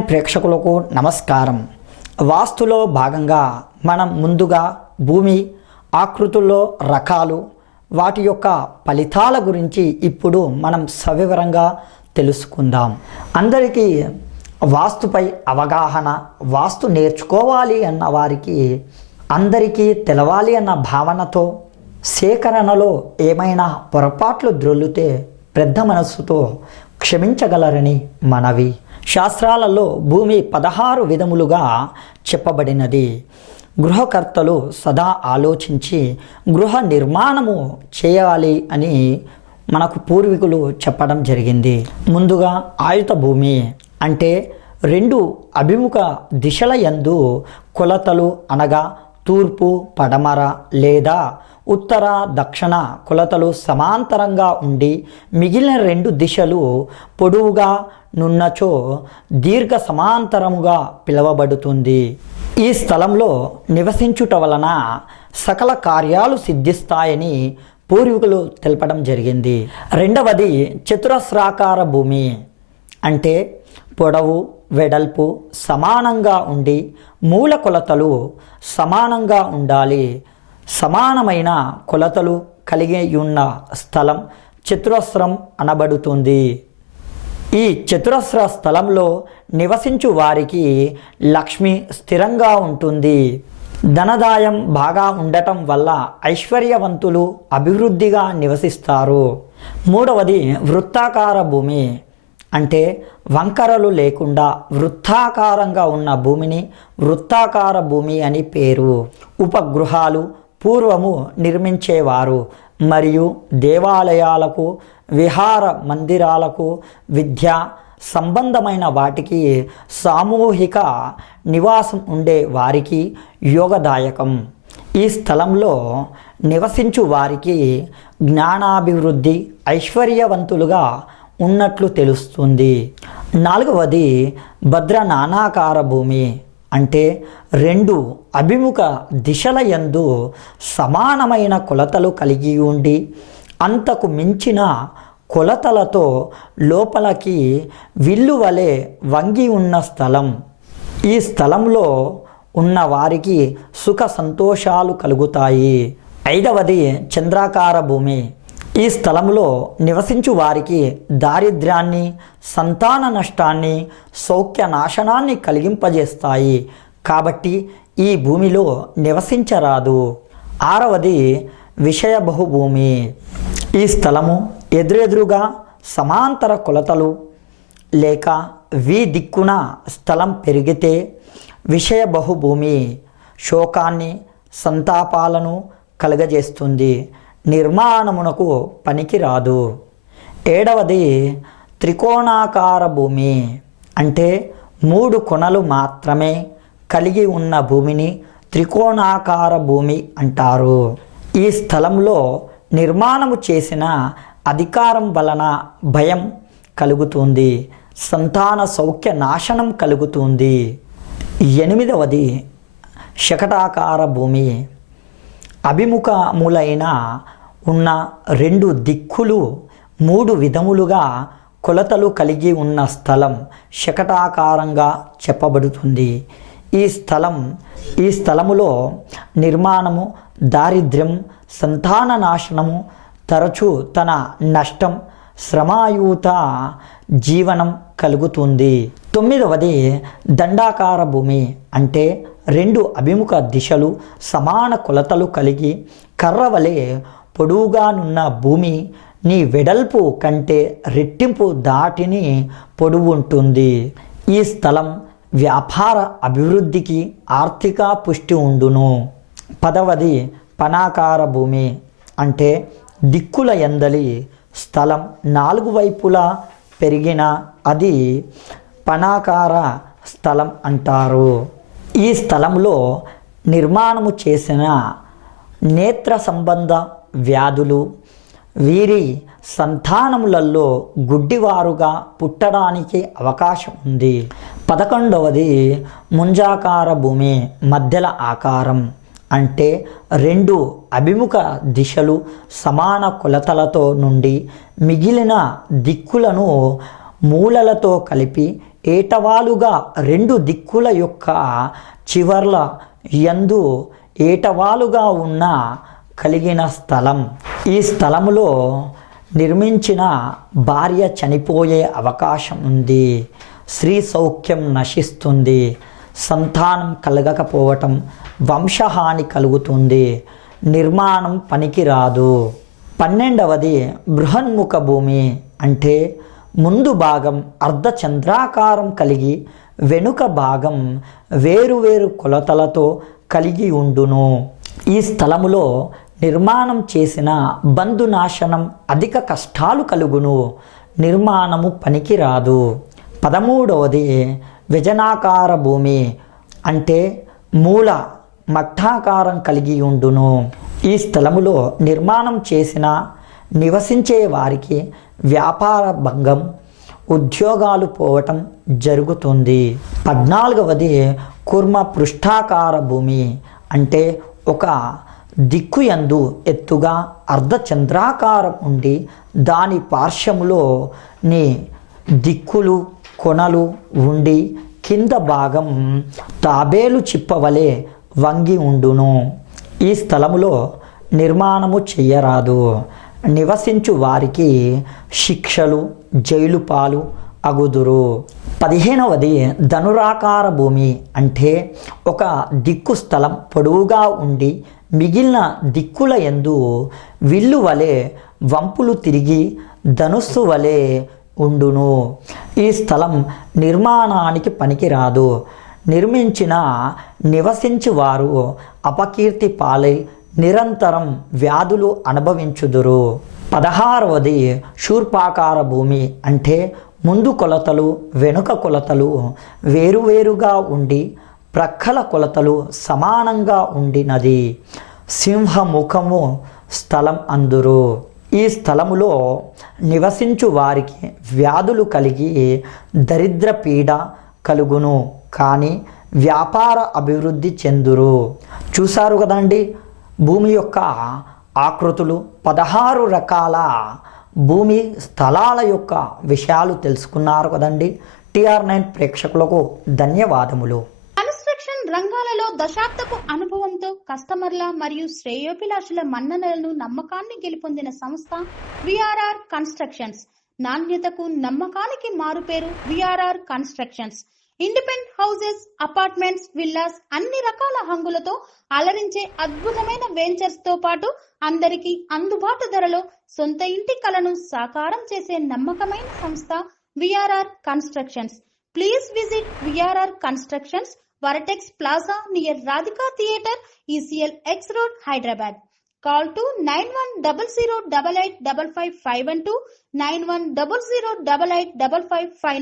Nine ప్రేక్షకులకు నమస్కారం. వాస్తులో భాగంగా మనం ముందుగా భూమి ఆకృతుల్లో రకాలు, వాటి యొక్క ఫలితాల గురించి ఇప్పుడు మనం సవివరంగా తెలుసుకుందాం. అందరికీ వాస్తుపై అవగాహన, వాస్తు నేర్చుకోవాలి అన్న వారికి అందరికీ తెలవాలి అన్న భావనతో సేకరణలో ఏమైనా పొరపాట్లు ద్రొల్లితే పెద్ద మనస్సుతో క్షమించగలరని మనవి. శాస్త్రాలలో భూమి 16 విధములుగా చెప్పబడినది. గృహకర్తలు సదా ఆలోచించి గృహ నిర్మాణము చేయాలి అని మనకు పూర్వీకులు చెప్పడం జరిగింది. ముందుగా ఆయుత భూమి అంటే 2 అభిముఖ దిశల యందు కొలతలు, అనగా తూర్పు, పడమర లేదా ఉత్తర, దక్షిణ కొలతలు సమాంతరంగా ఉండి మిగిలిన 2 దిశలు పొడవుగా నున్నచో దీర్ఘ సమాంతరముగా పిలువబడుతుంది. ఈ స్థలంలో నివసించుట వలన సకల కార్యాలు సిద్ధిస్తాయని పూర్వీకులు తెలపడం జరిగింది. రెండవది చతురస్రాకార భూమి అంటే పొడవు, వెడల్పు సమానంగా ఉండి మూల కొలతలు సమానంగా ఉండాలి. సమానమైన కొలతలు కలిగి ఉన్న స్థలం చతురస్రం అనబడుతుంది. ఈ చతురస్ర స్థలంలో నివసించు వారికి లక్ష్మి స్థిరంగా ఉంటుంది. ధనదాయం బాగా ఉండటం వల్ల ఐశ్వర్యవంతులు అభివృద్ధిగా నివసిస్తారు. మూడవది వృత్తాకార భూమి అంటే వంకరలు లేకుండా వృత్తాకారంగా ఉన్న భూమిని వృత్తాకార భూమి అని పేరు. ఉపగృహాలు పూర్వము నిర్మించేవారు మరియు దేవాలయాలకు, విహార మందిరాలకు, విద్యా సంబంధమైన వాటికి సామూహిక నివాసం ఉండే వారికి యోగదాయకం. ఈ స్థలంలో నివసించు వారికి జ్ఞానాభివృద్ధి, ఐశ్వర్యవంతులుగా ఉన్నట్లు తెలుస్తుంది. నాలుగవది భద్రనానాకార భూమి అంటే 2 అభిముఖ దిశల యందు సమానమైన కొలతలు కలిగి ఉండి అంతకు మించిన కొలతలతో లోపలికి విల్లు వలె వంగి ఉన్న స్థలం. ఈ స్థలంలో ఉన్న వారికి సుఖ సంతోషాలు కలుగుతాయి. ఐదవది చంద్రాకార భూమి. ఈ స్థలంలో నివసించు వారికి దారిద్ర్యాన్ని, సంతాన నష్టాన్ని, సౌఖ్య నాశనాన్ని కలిగింపజేస్తాయి. కాబట్టి ఈ భూమిలో నివసించరాదు. ఆరవది విషయ బహుభూమి. ఈ స్థలము ఎదురెదురుగా సమాంతర కొలతలు లేక దిక్కున స్థలం పెరిగితే విషయ బహుభూమి శోకాన్ని, సంతాపాలను కలుగజేస్తుంది. నిర్మాణమునకు పనికిరాదు. ఏడవది త్రికోణాకార భూమి అంటే 3 కొనలు మాత్రమే కలిగి ఉన్న భూమిని త్రికోణాకార భూమి అంటారు. ఈ స్థలంలో నిర్మాణము చేసిన అధికారం వలన భయం కలుగుతుంది, సంతాన సౌఖ్య నాశనం కలుగుతుంది. ఎనిమిదవది శకటాకార భూమి. అభిముఖములైన ఉన్న 2 దిక్కులు 3 విధములుగా కొలతలు కలిగి ఉన్న స్థలం శకటాకారంగా చెప్పబడుతుంది. ఈ స్థలములో నిర్మాణము, దారిద్ర్యం, సంతాన నాశనము, తరచూ తన నష్టం, శ్రమాయుత జీవనం కలుగుతుంది. 9వది దండాకార భూమి అంటే 2 అభిముఖ దిశలు సమాన కొలతలు కలిగి కర్రవలే పొడవుగానున్న భూమి నీ వెడల్పు కంటే రెట్టింపు దాటిని పొడవు ఉంటుంది. ఈ స్థలం వ్యాపార అభివృద్ధికి ఆర్థిక పుష్టి ఉండును. 10వది పనాకార భూమి అంటే దిక్కుల యందలి స్థలం 4 వైపులా పెరిగిన అది పనాకార స్థలం అంటారు. ఈ స్థలంలో నిర్మాణము చేసిన నేత్ర సంబంధ వ్యాధులు, వీరి సంతానములలో గుడ్డివారుగా పుట్టడానికి అవకాశం ఉంది. 11వది ముంజాకార భూమి మధ్యల ఆకారం అంటే 2 అభిముఖ దిశలు సమాన కొలతలతో నుండి మిగిలిన దిక్కులను మూలలతో కలిపి ఏటవాలుగా రెండు దిక్కుల యొక్క చివర్ల యందు ఏటవాలుగా ఉన్న కలిగిన స్థలం. ఈ స్థలములో నిర్మించిన భార్య చనిపోయే అవకాశం ఉంది. స్త్రీ సౌఖ్యం నశిస్తుంది. సంతానం కలగకపోవటం, వంశహాని కలుగుతుంది. నిర్మాణం పనికిరాదు. 12వది బృహన్ముఖ భూమి అంటే ముందు భాగం అర్ధచంద్రాకారం కలిగి వెనుక భాగం వేరువేరు కొలతలతో కలిగి ఉండును. ఈ స్థలములో నిర్మాణం చేసిన బంధునాశనం, అధిక కష్టాలు కలుగును. నిర్మాణము పనికిరాదు. 13వది వ్యజనాకార భూమి అంటే మూల మఠాకారం కలిగి ఉండును. ఈ స్థలములో నిర్మాణం చేసిన నివసించే వారికి వ్యాపార భంగం, ఉద్యోగాలు పోవటం జరుగుతుంది. 14వది కూర్మ పృష్ఠాకార భూమి అంటే ఒక దిక్కు యందు ఎత్తుగా అర్ధచంద్రాకారం ఉండి దాని పార్శ్వములో దిక్కులు కొనలు ఉండి కింద భాగం తాబేలు చిప్పవలే వంగి ఉండును. ఈ స్థలములో నిర్మాణము చెయ్యరాదు. నివసించు వారికి శిక్షలు, జైలు పాలు అగుదురు. 15వది ధనురాకార భూమి అంటే ఒక దిక్కు స్థలం పొడవుగా ఉండి మిగిలిన దిక్కుల యందు విల్లు వలె వంపులు తిరిగి ధనుస్సు వలె ఉండును. ఈ స్థలం నిర్మాణానికి పనికిరాదు. నిర్మించిన నివసించు వారు అపకీర్తి పాలై నిరంతరం వ్యాధులు అనుభవించుదురు. 16వది శూర్పాకార భూమి అంటే ముందు కొలతలు వెనుక కొలతలు వేరువేరుగా ఉండి ప్రక్కల కొలతలు సమానంగా ఉండినది. సింహముఖము స్థలం అందురు. ఈ స్థలములో నివసించు వారికి వ్యాధులు కలిగి దరిద్ర పీడ కలుగును, కానీ వ్యాపార అభివృద్ధి చెందురు. చూశారు కదండి భూమి యొక్క ఆకృతులు. 16 రకాల భూమి స్థలాల యొక్క విషయాలు తెలుసుకున్నారు కదండి. TR9 ప్రేక్షకులకు ధన్యవాదములు. కన్స్ట్రక్షన్ రంగాలలో దశాబ్దపు అనుభవంతో కస్టమర్ల మరియు శ్రేయోభిలాషుల మన్ననలను, నమ్మకాన్ని గెలుపొందిన సంస్థ VRR కన్స్ట్రక్షన్స్. నాణ్యతకు నమ్మకానికి మారుపేరు VRR constructions. Independent houses, apartments, villas అన్ని రకాల హంగులతో అలరించే అద్భుతమైన వెంచర్స్ తో పాటు అందరికీ అందుబాటు ధరలో సొంత ఇంటి కలను సాకారం చేసే నమ్మకమైన సంస్థ VRR constructions. Please visit VRR constructions, Varatex Plaza near Radhika Theatre, ECL X Road, Hyderabad. Call to 9100885551 91008855.